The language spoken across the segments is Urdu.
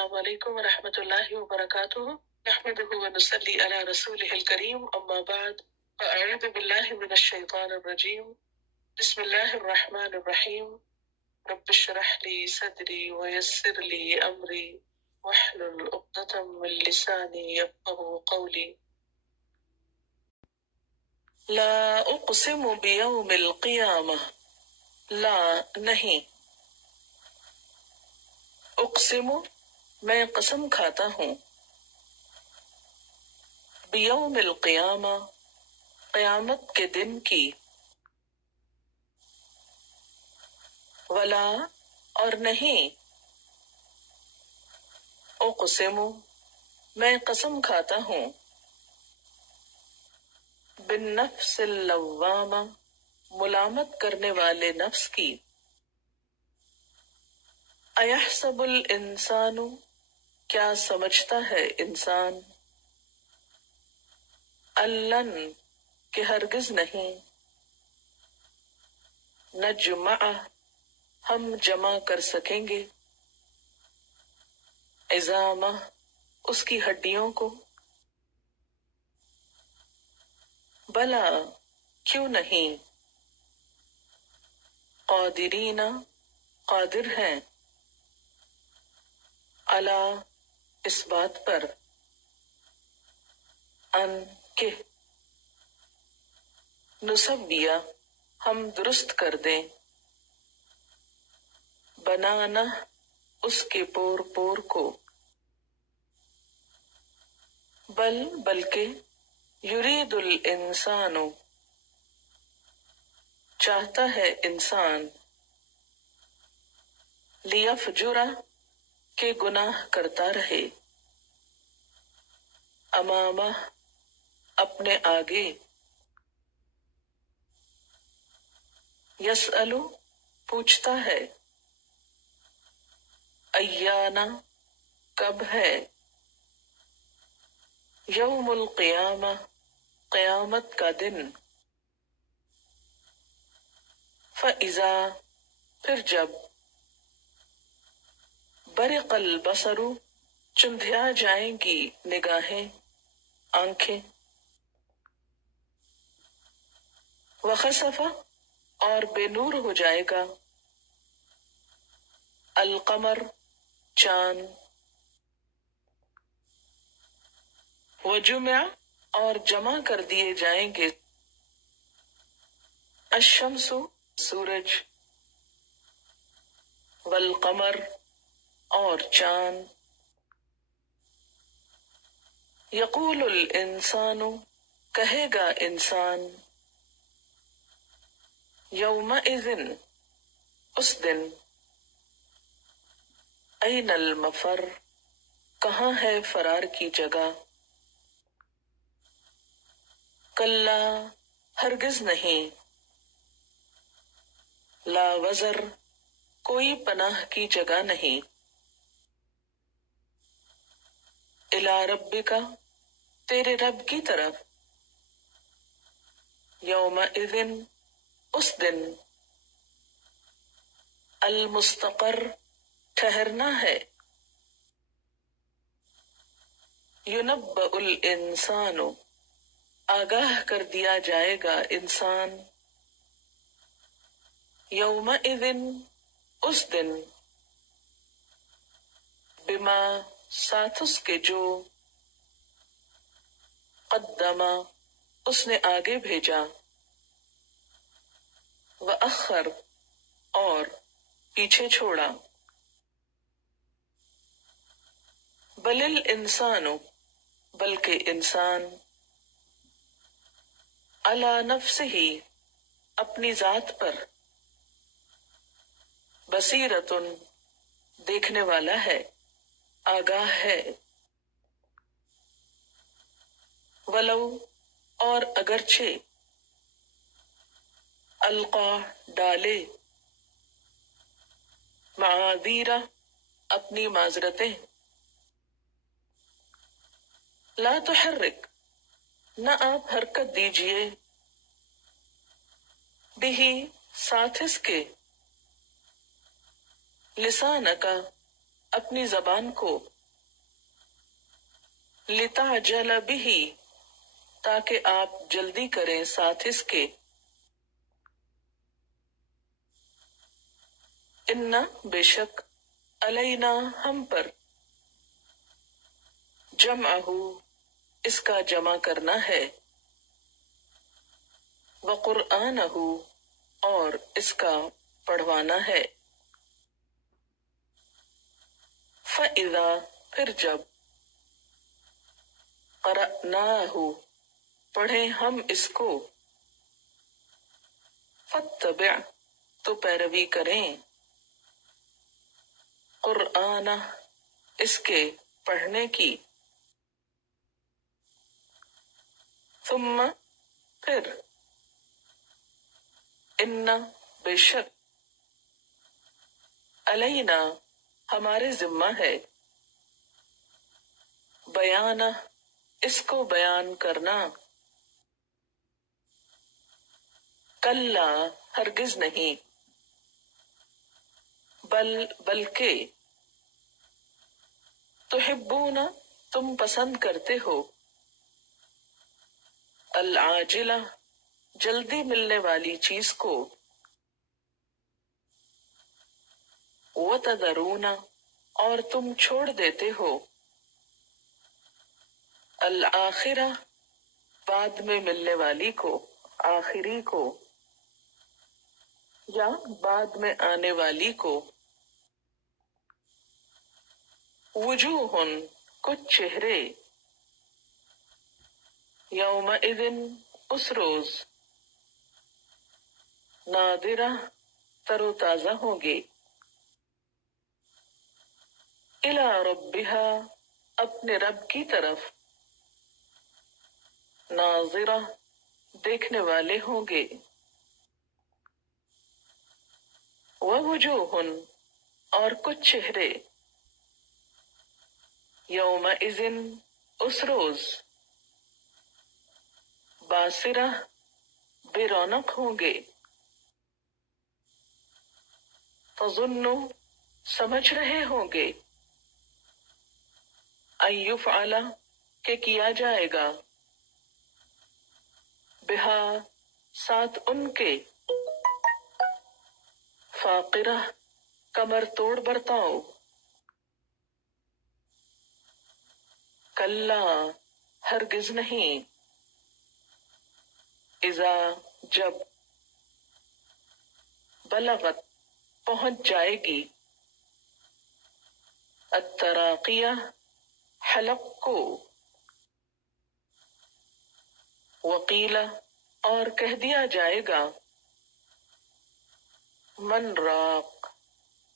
السلام علیکم ورحمۃ اللہ وبرکاتہ نحمده ونصلی علی رسوله الکریم اما بعد فاعوذ باللہ من الشیطان الرجیم بسم اللہ الرحمن الرحیم رب اشرح لی صدری ویسر لی امری واحلل عقدۃ من لسانی یفقهوا قولی لا اقسم بیوم القیامہ لا نہیں اقسم میں قسم کھاتا ہوں بیوم القیامہ قیامت کے دن کی ولا اور نہیں اقسم میں قسم کھاتا ہوں بالنفس اللوامہ ملامت کرنے والے نفس کی ایحسب الانسان کیا سمجھتا ہے انسان اللن کہ ہرگز نہیں نجمع ہم جمع کر سکیں گے عظامہ اس کی ہڈیوں کو بلا کیوں نہیں قادرین قادر ہیں علی اس بات پر ان کہ نسبیہ ہم درست کر دیں بنانا اس کے پور پور کو بلکہ یرید الانسان چاہتا ہے انسان لیفجر کہ گناہ کرتا رہے امامہ اپنے آگے یسألو پوچھتا ہے ایانا کب ہے یوم القیامہ قیامت کا دن فَإِذَا پھر جب برق البصر چندھیا جائیں گی نگاہیں آنکھیں وخسف اور بے نور ہو جائے گا القمر چاند وجمع اور جمع کر دیے جائیں گے الشمس سورج والقمر اور چاند یقول الانسان کہے گا انسان یومئذ اس دن این المفر کہاں ہے فرار کی جگہ کلا ہرگز نہیں لا وزر کوئی پناہ کی جگہ نہیں الی ربک تیرے رب کی طرف یومئذ اس دن المستقر ٹھہرنا ہے ینبأ الانسان آگاہ کر دیا جائے گا انسان یومئذ اس دن بما ساتھ اس کے جو قدما اس نے آگے بھیجا وأخر اور پیچھے چھوڑا بل الانسان بلکہ انسان علی نفسہ اپنی ذات پر بصیرۃ دیکھنے والا ہے آگاہ ہے ولو اور اگرچہ القا ڈالے معاذیرہ اپنی معذرتیں لا تحرک نہ آپ حرکت دیجئے بھی ساتھ اس کے لسانک اپنی زبان کو لِتَعْجَلَ بِهِ تاکہ آپ جلدی کریں ساتھ اس کے، اِنَّا بے شک، علینا ہم پر، جمعہ اس کا جمع کرنا ہے، وقرآنہ اور اس کا پڑھوانا ہے، فَإِذَا پھر جب، قرأناہ پڑھیں ہم اس کو، فاتبع تو پیروی کریں، قرآنہ اس کے پڑھنے کی، ثم پھر، ان بے شک، علینا ہمارے ذمہ ہے، بیانہ اس کو بیان کرنا، کلا ہرگز نہیں، بلکہ، تحبون تم پسند کرتے ہو، العاجلہ جلدی ملنے والی چیز کو، وتذرون اور تم چھوڑ دیتے ہو، الآخرہ بعد میں ملنے والی کو، آخری کو، یا بعد میں آنے والی کو، وجوہ کچھ چہرے، یومئذ اس روز، ناظرہ تر و تازہ ہوں گے، الی ربہا اپنے رب کی طرف، ناظرہ دیکھنے والے ہوں گے، ووجوہ اور کچھ چہرے، یومئذ اس روز، باسرہ بے رونق ہوں گے، تظن سمجھ رہے ہوں گے، ان یفعل کہ کیا جائے گا، بہا ساتھ ان کے، فاقرہ کمر توڑ برتاؤ، کلا ہرگز نہیں، اذا جب، بلغت پہنچ جائے گی، التراقیہ حلق کو، وقیل اور کہہ دیا جائے گا، من راق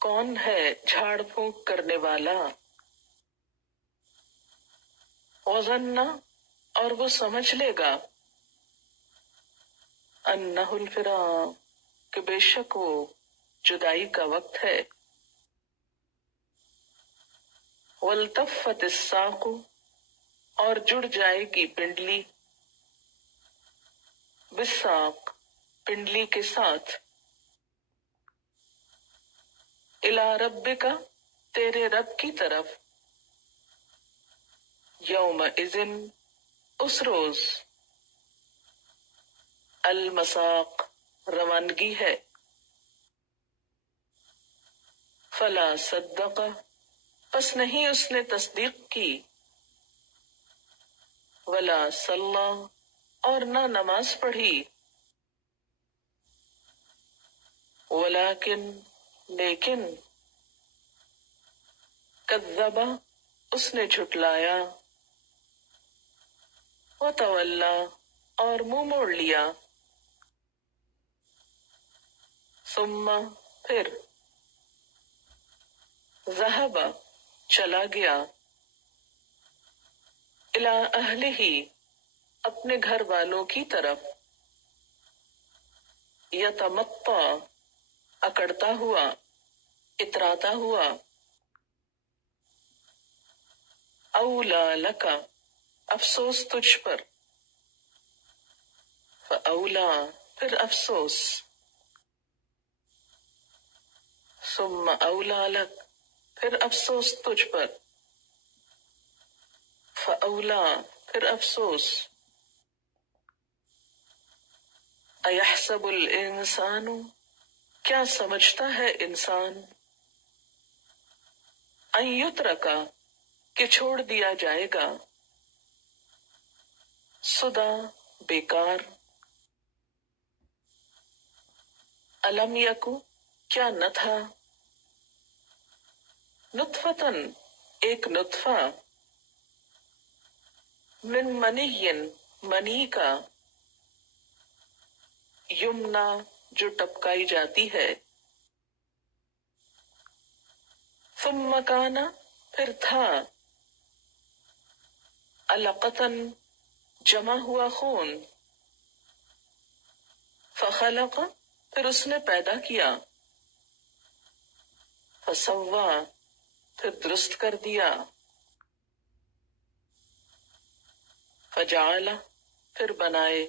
کون ہے جھاڑ پھونک کرنے والا، وظن اور وہ سمجھ لے گا، انہ الفراق کہ بے شک وہ جدائی کا وقت ہے، والتفت الساق اور جڑ جائے گی پنڈلی، بالساق پنڈلی کے ساتھ، الی ربک تیرے رب کی طرف، یومئذ اس روز، المساق روانگی ہے، فلا صدق پس نہیں اس نے تصدیق کی، ولا صلی اور نہ نماز پڑھی، ولیکن لیکن، کذب اس نے جھٹلایا، وتولی اور منہ موڑ لیا، ثم پھر، ذہب چلا گیا، الی اہلہ اپنے گھر والوں کی طرف، یتمطا اکڑتا ہوا، اتراتا ہوا، اولی لک افسوس تجھ پر، فاولی پھر افسوس، ثم اولی لک پھر افسوس تجھ پر، فاولا پھر افسوس، ایحسب الانسان کیا سمجھتا ہے انسان، ان یترکا کہ چھوڑ دیا جائے گا، سدا بیکار، الم یکو کیا نہ تھا، نطفتن ایک نطفہ، من منی منی کا، یمنا جو ٹپکائی جاتی ہے، ثم کان پھر تھا، علقتن جمع ہوا خون، فخلق پھر اس نے پیدا کیا، فسوا پھر درست کر دیا، فجعل پھر بنائے،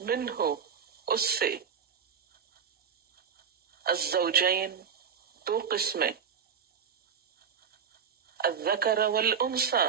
منہ اس سے، الزوجین دو قسمیں، الذکر والانثی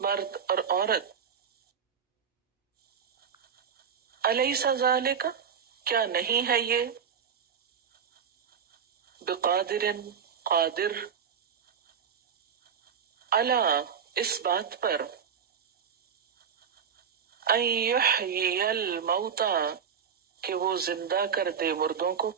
مرد اور عورت، الیس ذالک کیا نہیں ہے یہ، بقادر قادر، علی اس بات پر، ان یحیی الموتى کہ وہ زندہ کر دے مردوں کو،